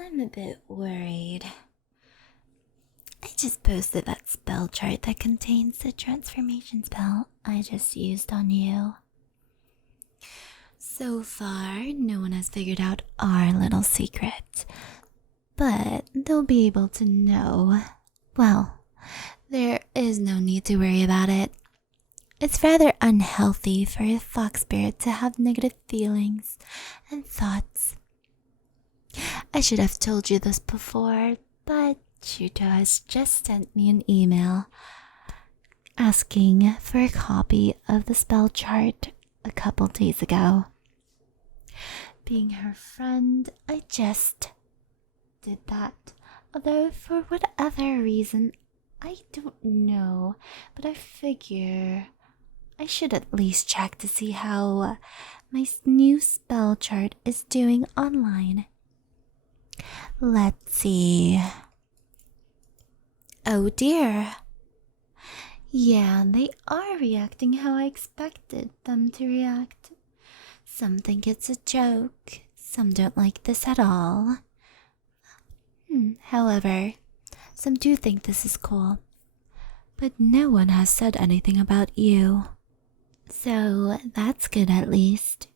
I'm a bit worried. I just posted that spell chart that contains the transformation spell I just used on you. So far, no one has figured out our little secret, but they'll be able to know. Well, there is no need to worry about it. It's rather unhealthy for a fox spirit to have negative feelings and thoughts. I should have told you this before, but Shuto has just sent me an email asking for a copy of the spell chart a couple days ago. Being her friend, I just did that. Although for whatever reason, I don't know, but I figure I should at least check to see how my new spell chart is doing online. Let's see. Oh dear. Yeah, they are reacting how I expected them to react. Some think it's a joke, some don't like this at all. However, some do think this is cool. But no one has said anything about you. So that's good at least.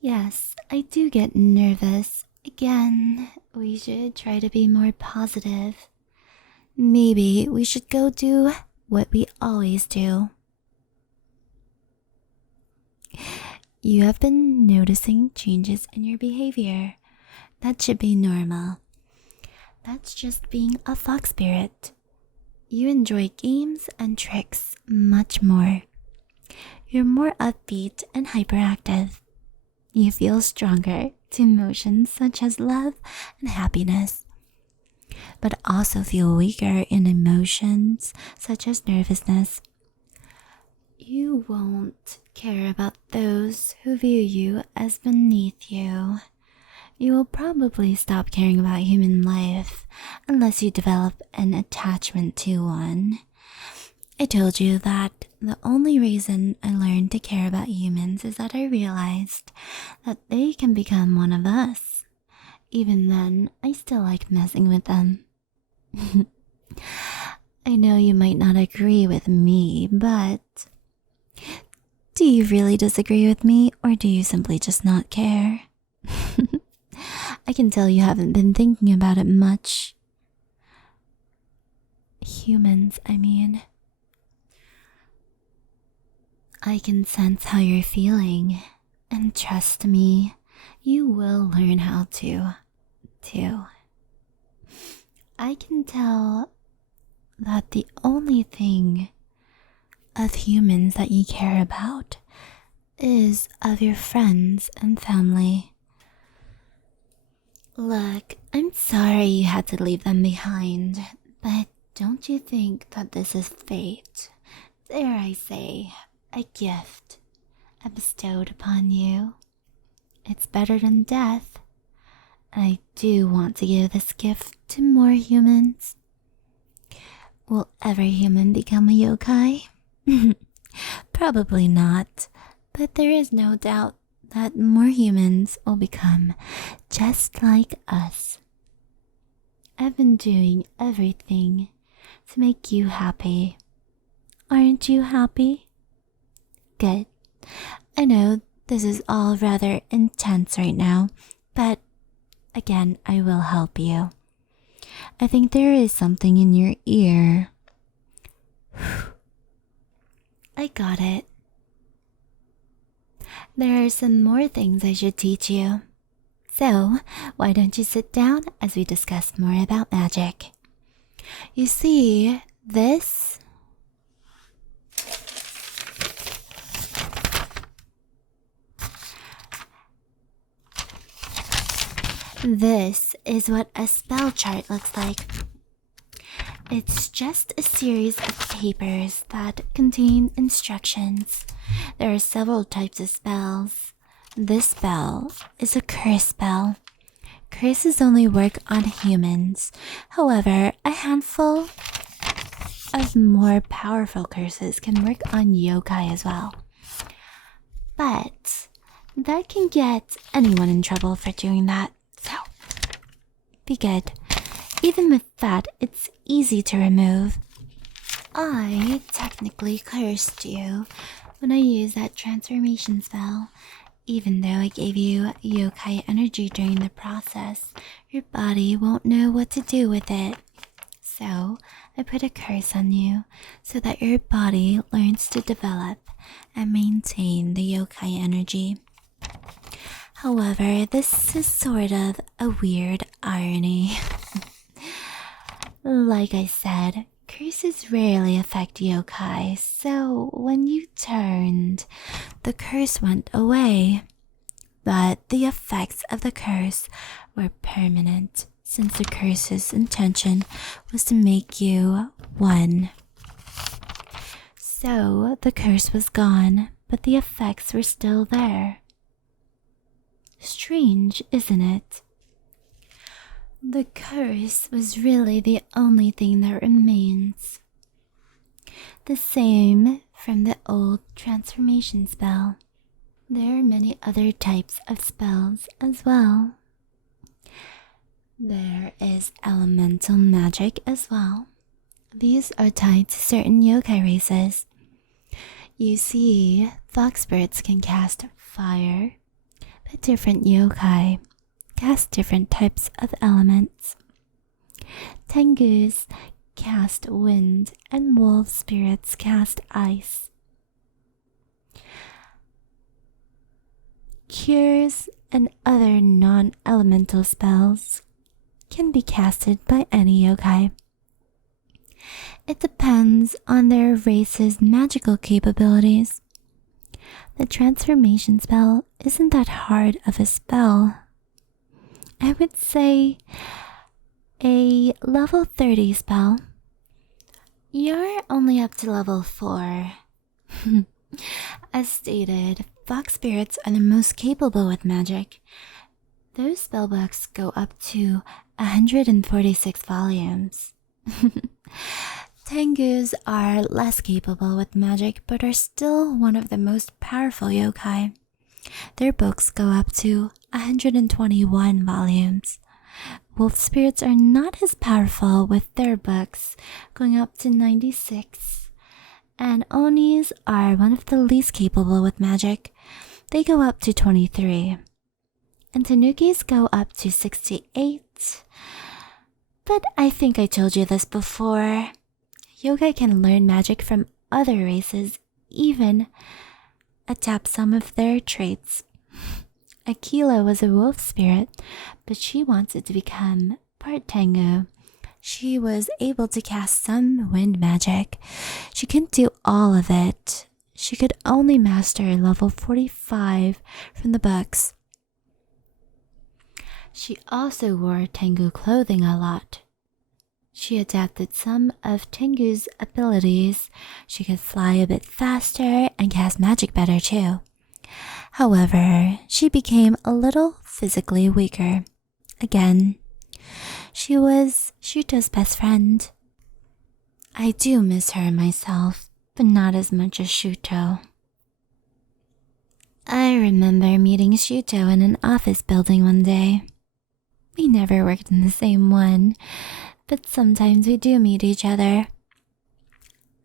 Yes, I do get nervous. Again, we should try to be more positive. Maybe we should go do what we always do. You have been noticing changes in your behavior. That should be normal. That's just being a fox spirit. You enjoy games and tricks much more. You're more upbeat and hyperactive. You feel stronger to emotions such as love and happiness, but also feel weaker in emotions such as nervousness. You won't care about those who view you as beneath you. You will probably stop caring about human life unless you develop an attachment to one. I told you that the only reason I learned to care about humans is that I realized that they can become one of us. Even then, I still like messing with them. I know you might not agree with me, but do you really disagree with me, or do you simply just not care? I can tell you haven't been thinking about it much. Humans, I mean. I can sense how you're feeling, and trust me, you will learn how to, too. I can tell that the only thing of humans that you care about is of your friends and family. Look, I'm sorry you had to leave them behind, but don't you think that this is fate? Dare I say, a gift bestowed upon you. It's better than death. I do want to give this gift to more humans. Will every human become a yokai? Probably not, but there is no doubt that more humans will become just like us. I've been doing everything to make you happy. Aren't you happy? Good. I know this is all rather intense right now, but again, I will help you. I think there is something in your ear. I got it. There are some more things I should teach you. So, why don't you sit down as we discuss more about magic? You see, This is what a spell chart looks like. It's just a series of papers that contain instructions. There are several types of spells. This spell is a curse spell. Curses only work on humans. However, a handful of more powerful curses can work on yokai as well. But that can get anyone in trouble for doing that. So, be good. Even with that, it's easy to remove. I technically cursed you when I used that transformation spell. Even though I gave you yokai energy during the process, your body won't know what to do with it. So, I put a curse on you so that your body learns to develop and maintain the yokai energy. However, this is sort of a weird irony. Like I said, curses rarely affect yokai, so when you turned, the curse went away. But the effects of the curse were permanent, since the curse's intention was to make you one. So the curse was gone, but the effects were still there. Strange, isn't it? The curse was really the only thing that remains. The same from the old transformation spell. There are many other types of spells as well. There is elemental magic as well. These are tied to certain yokai races. You see, fox spirits can cast fire, but different yokai cast different types of elements. Tengus cast wind, and wolf spirits cast ice. Cures and other non-elemental spells can be casted by any yokai. It depends on their race's magical capabilities. The transformation spell isn't that hard of a spell. I would say a level 30 spell. You're only up to level 4. As stated, fox spirits are the most capable with magic. Those spellbooks go up to 146 volumes. Tengus are less capable with magic, but are still one of the most powerful yokai. Their books go up to 121 volumes. Wolf spirits are not as powerful with their books, going up to 96. And Onis are one of the least capable with magic. They go up to 23. And Tanukis go up to 68. But I think I told you this before. Yokai can learn magic from other races, even adapt some of their traits. Akela was a wolf spirit, but she wanted to become part Tengu. She was able to cast some wind magic. She couldn't do all of it. She could only master level 45 from the books. She also wore Tengu clothing a lot. She adapted some of Tengu's abilities. She could fly a bit faster and cast magic better too. However, she became a little physically weaker. Again, she was Shuto's best friend. I do miss her myself, but not as much as Shuto. I remember meeting Shuto in an office building one day. We never worked in the same one, but sometimes we do meet each other.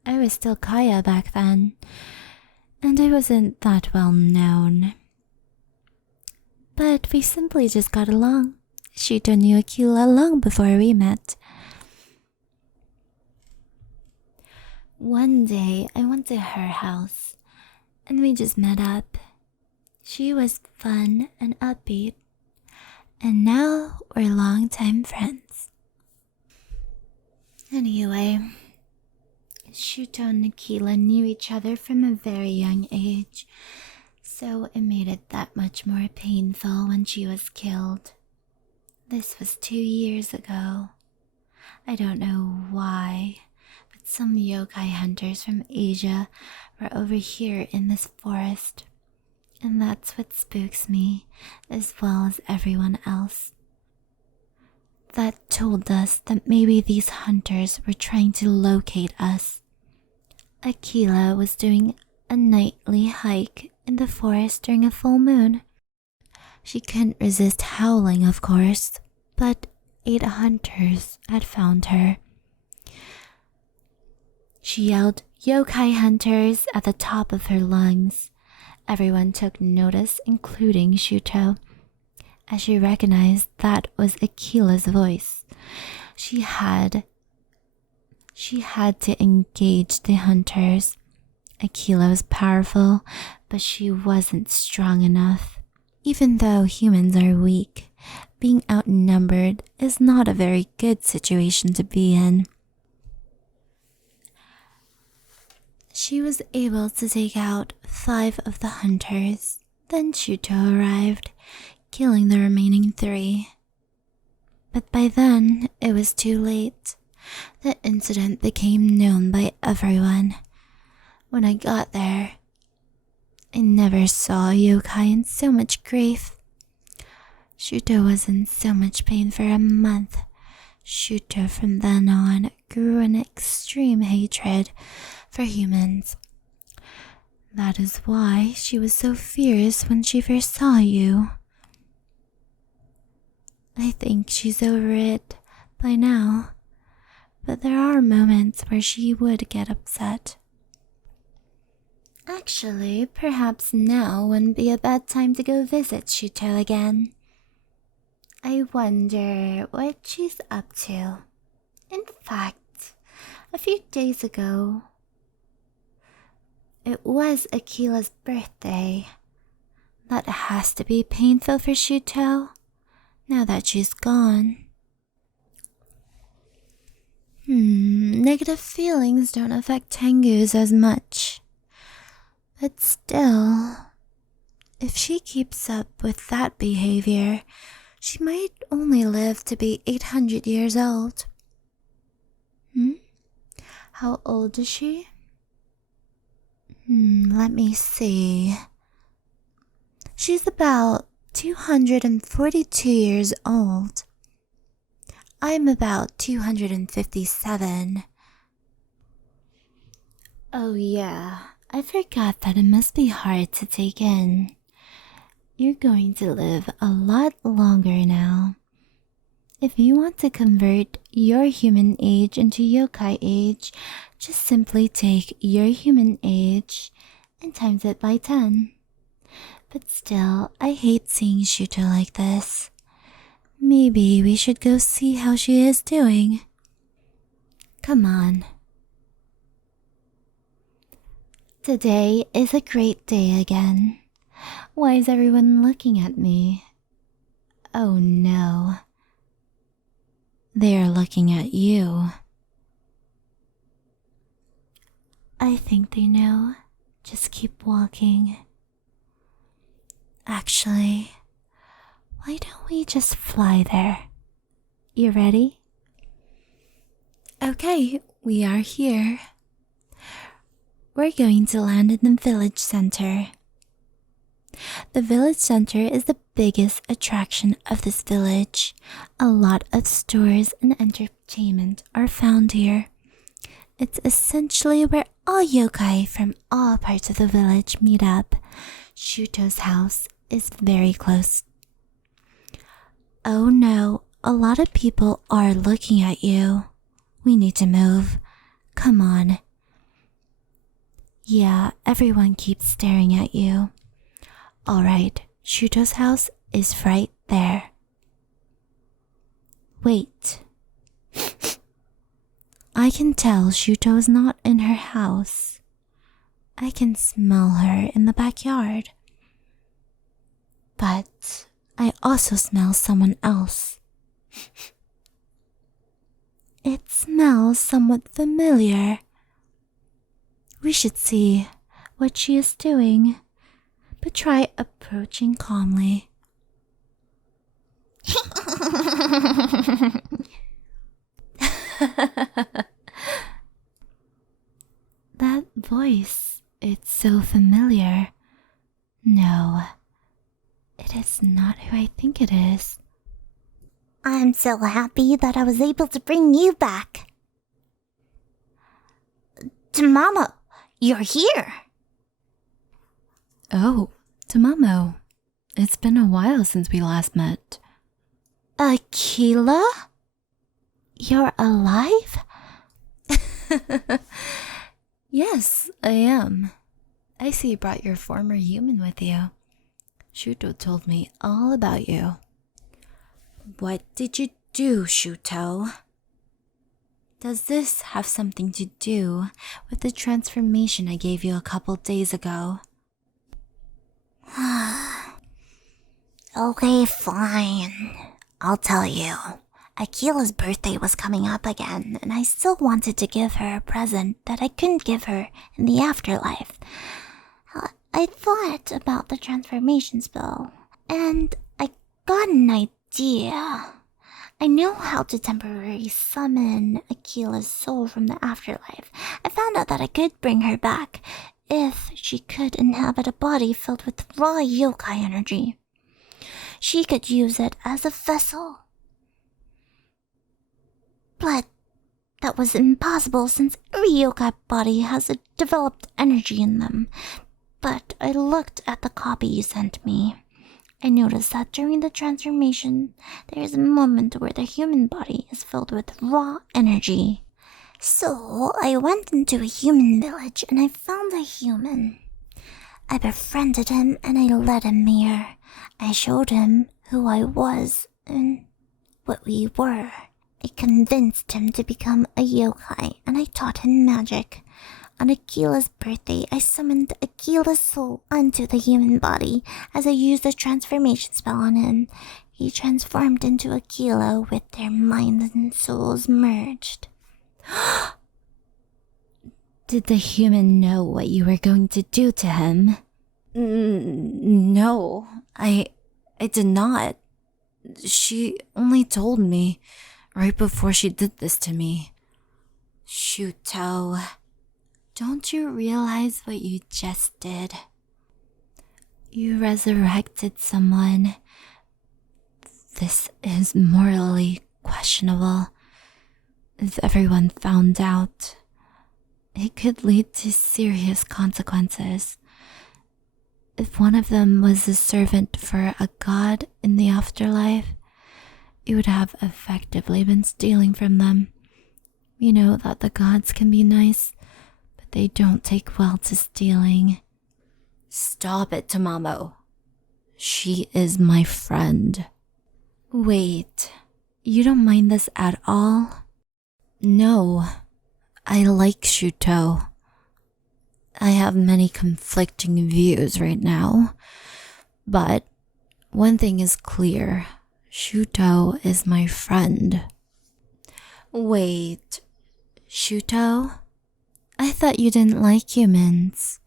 I was still Kaya back then, and I wasn't that well known. But we simply just got along. Shuto knew Akela long before we met. One day, I went to her house, and we just met up. She was fun and upbeat, and now we're longtime friends. Anyway, Shuto and Akela knew each other from a very young age, so it made it that much more painful when she was killed. This was 2 years ago. I don't know why, but some yokai hunters from Asia were over here in this forest, and that's what spooks me, as well as everyone else. That told us that maybe these hunters were trying to locate us. Akela was doing a nightly hike in the forest during a full moon. She couldn't resist howling, of course, but 8 hunters had found her. She yelled, "Yokai hunters," at the top of her lungs. Everyone took notice, including Shuto, as she recognized that was Akela's voice. She had to engage the hunters. Akela was powerful, but she wasn't strong enough. Even though humans are weak, being outnumbered is not a very good situation to be in. She was able to take out 5 of the hunters. Then Shuto arrived, killing the remaining 3. But by then, it was too late. The incident became known by everyone. When I got there, I never saw a yokai in so much grief. Shuto was in so much pain for a month. Shuto from then on grew an extreme hatred for humans. That is why she was so fierce when she first saw you. I think she's over it by now, but there are moments where she would get upset. Actually, perhaps now wouldn't be a bad time to go visit Shuto again. I wonder what she's up to. In fact, a few days ago, it was Akela's birthday. That has to be painful for Shuto, now that she's gone. Negative feelings don't affect Tengus as much. But still, if she keeps up with that behavior, she might only live to be 800 years old. How old is she? Let me see. She's about 242 years old. I'm about 257. Oh yeah, I forgot that it must be hard to take in. You're going to live a lot longer now. If you want to convert your human age into yokai age, just simply take your human age and times it by 10. But still, I hate seeing Shuto like this. Maybe we should go see how she is doing. Come on. Today is a great day again. Why is everyone looking at me? Oh no. They are looking at you. I think they know. Just keep walking. Actually, why don't we just fly there? You ready? Okay, we are here. We're going to land in the village center. The village center is the biggest attraction of this village. A lot of stores and entertainment are found here. It's essentially where all yokai from all parts of the village meet up. Shuto's house is very close. Oh no, a lot of people are looking at you. We need to move. Come on. Yeah, everyone keeps staring at you. Alright, Shuto's house is right there. Wait. I can tell Shuto is not in her house. I can smell her in the backyard. But I also smell someone else. It smells somewhat familiar. We should see what she is doing, but try approaching calmly. That voice, it's so familiar. No, it is not who I think it is. I'm so happy that I was able to bring you back. Tamamo, you're here. Oh, Tamamo. It's been a while since we last met. Akela? You're alive? Yes, I am. I see you brought your former human with you. Shuto told me all about you. What did you do, Shuto? Does this have something to do with the transformation I gave you a couple days ago? Okay, fine. I'll tell you. Akela's birthday was coming up again, and I still wanted to give her a present that I couldn't give her in the afterlife. I thought about the transformation spell, and I got an idea. I know how to temporarily summon Akela's soul from the afterlife. I found out that I could bring her back if she could inhabit a body filled with raw yokai energy. She could use it as a vessel. But that was impossible since every yokai body has a developed energy in them. But I looked at the copy you sent me. I noticed that during the transformation, there is a moment where the human body is filled with raw energy. So I went into a human village and I found a human. I befriended him and I led him here. I showed him who I was and what we were. I convinced him to become a yokai and I taught him magic. On Akela's birthday, I summoned Akela's soul onto the human body as I used a transformation spell on him. He transformed into Akela with their minds and souls merged. Did the human know what you were going to do to him? No, I did not. She only told me right before she did this to me. Shuto, don't you realize what you just did? You resurrected someone. This is morally questionable. If everyone found out, it could lead to serious consequences. If one of them was a servant for a god in the afterlife, you would have effectively been stealing from them. You know that the gods can be nice, but they don't take well to stealing. Stop it, Tamamo. She is my friend. Wait, you don't mind this at all? No, I like Shuto. I have many conflicting views right now, but one thing is clear. Shuto is my friend. Wait, Shuto? I thought you didn't like humans.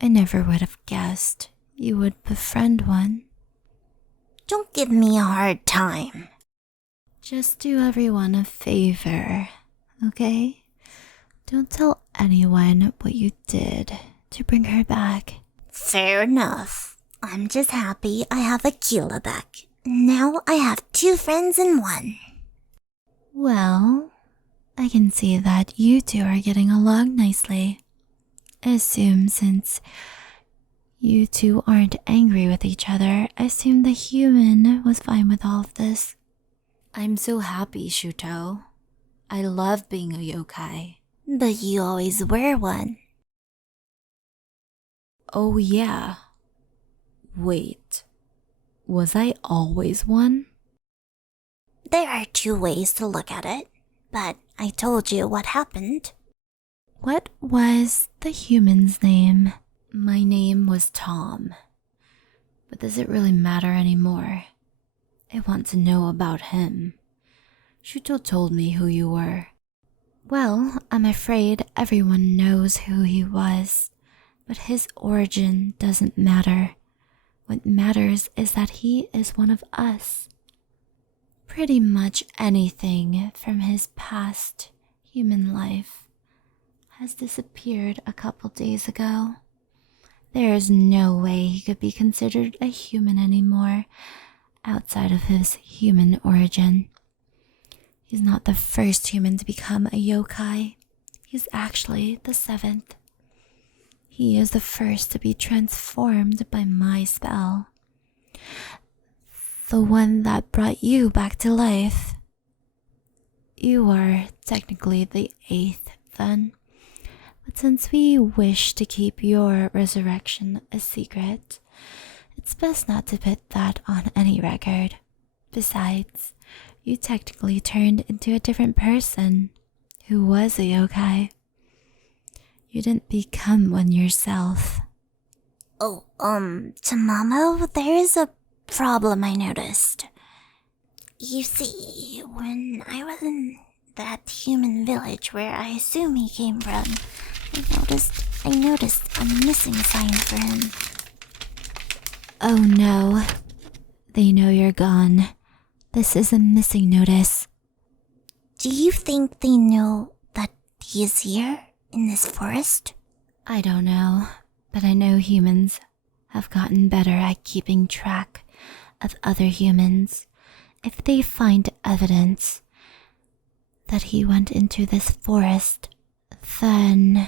I never would have guessed you would befriend one. Don't give me a hard time. Just do everyone a favor, okay? Don't tell anyone what you did to bring her back. Fair enough. I'm just happy I have Akela back. Now I have two friends in one. Well, I can see that you two are getting along nicely. I assume since you two aren't angry with each other, I assume the human was fine with all of this. I'm so happy, Shuto. I love being a yokai. But you always were one. Oh yeah. Wait, was I always one? There are two ways to look at it, but I told you what happened. What was the human's name? My name was Tom. But does it really matter anymore? I want to know about him. Shuto told me who you were. Well, I'm afraid everyone knows who he was, but his origin doesn't matter. What matters is that he is one of us. Pretty much anything from his past human life has disappeared a couple days ago. There is no way he could be considered a human anymore outside of his human origin. He's not the first human to become a yokai. He's actually the 7th. He is the first to be transformed by my spell. The one that brought you back to life. You are technically the 8th then. But since we wish to keep your resurrection a secret, it's best not to put that on any record. Besides, you technically turned into a different person who was a yokai. You didn't become one yourself. Oh, Tamamo, there is a problem I noticed. You see, when I was in that human village where I assume he came from, I noticed a missing sign for him. Oh no. They know you're gone. This is a missing notice. Do you think they know that he is here in this forest? I don't know, but I know humans have gotten better at keeping track of other humans. If they find evidence that he went into this forest, then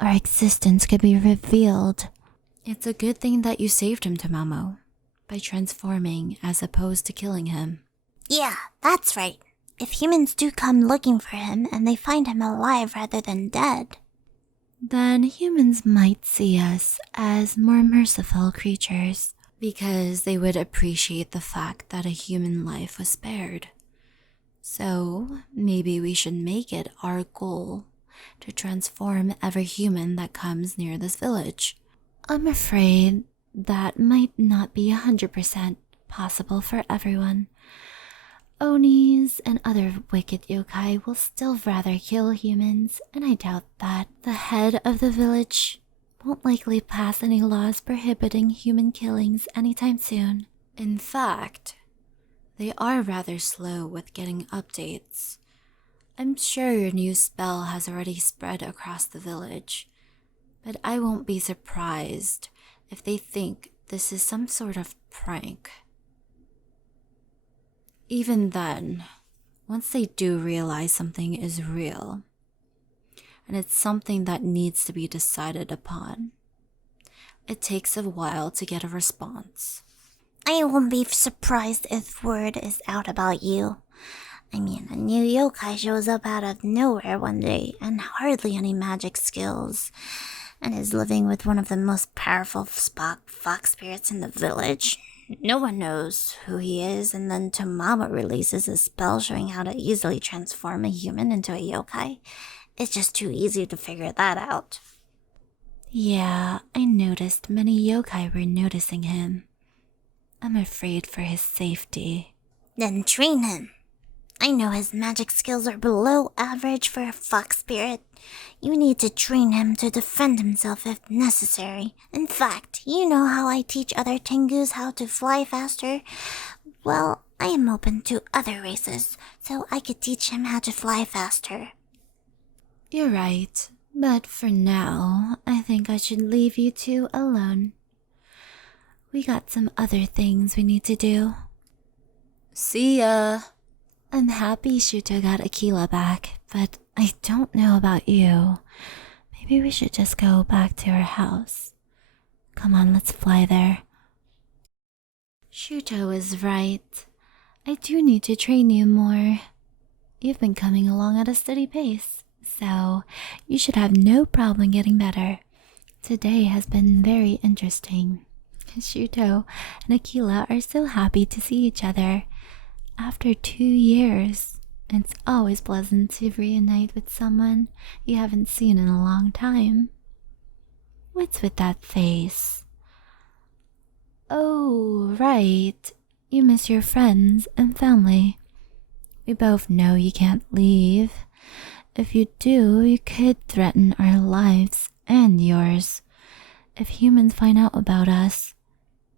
our existence could be revealed. It's a good thing that you saved him, Tamamo, by transforming as opposed to killing him. Yeah, that's right. If humans do come looking for him and they find him alive rather than dead, then humans might see us as more merciful creatures, because they would appreciate the fact that a human life was spared. So maybe we should make it our goal to transform every human that comes near this village. I'm afraid that might not be 100% possible for everyone. Onis and other wicked yokai will still rather kill humans, and I doubt that the head of the village won't likely pass any laws prohibiting human killings anytime soon. In fact, they are rather slow with getting updates. I'm sure your new spell has already spread across the village, but I won't be surprised if they think this is some sort of prank. Even then, once they do realize something is real, and it's something that needs to be decided upon, it takes a while to get a response. I won't be surprised if word is out about you. I mean, a new yokai shows up out of nowhere one day and hardly any magic skills, and is living with one of the most powerful fox spirits in the village. No one knows who he is, and then Tamamo releases a spell showing how to easily transform a human into a yokai. It's just too easy to figure that out. Yeah, I noticed many yokai were noticing him. I'm afraid for his safety. Then train him. I know his magic skills are below average for a fox spirit. You need to train him to defend himself if necessary. In fact, you know how I teach other Tengus how to fly faster? Well, I am open to other races, so I could teach him how to fly faster. You're right, but for now, I think I should leave you two alone. We got some other things we need to do. See ya! I'm happy Shuto got Akela back, but I don't know about you. Maybe we should just go back to our house. Come on, let's fly there. Shuto is right. I do need to train you more. You've been coming along at a steady pace, so you should have no problem getting better. Today has been very interesting. Shuto and Akela are so happy to see each other. After 2 years, it's always pleasant to reunite with someone you haven't seen in a long time. What's with that face? Oh, right. You miss your friends and family. We both know you can't leave. If you do, you could threaten our lives and yours if humans find out about us.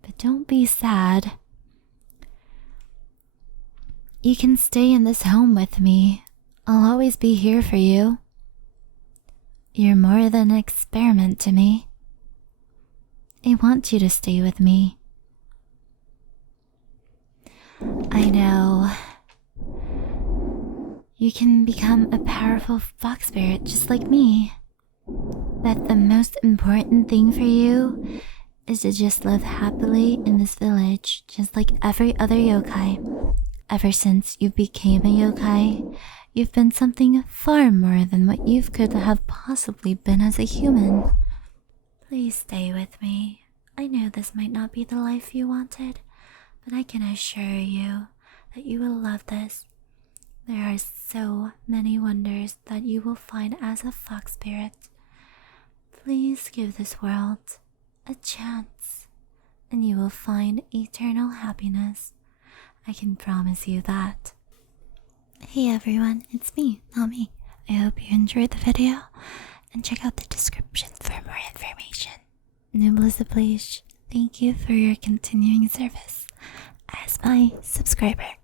But don't be sad. You can stay in this home with me. I'll always be here for you. You're more than an experiment to me. I want you to stay with me. I know. You can become a powerful fox spirit just like me. But the most important thing for you is to just live happily in this village, just like every other yokai. Ever since you became a yokai, you've been something far more than what you could have possibly been as a human. Please stay with me. I know this might not be the life you wanted, but I can assure you that you will love this. There are so many wonders that you will find as a fox spirit. Please give this world a chance, and you will find eternal happiness. I can promise you that. Hey everyone, it's me, Nami. I hope you enjoyed the video, and check out the description for more information. 𝗵𝗶𝗶𝗹𝘀, thank you for your continuing service as my subscriber.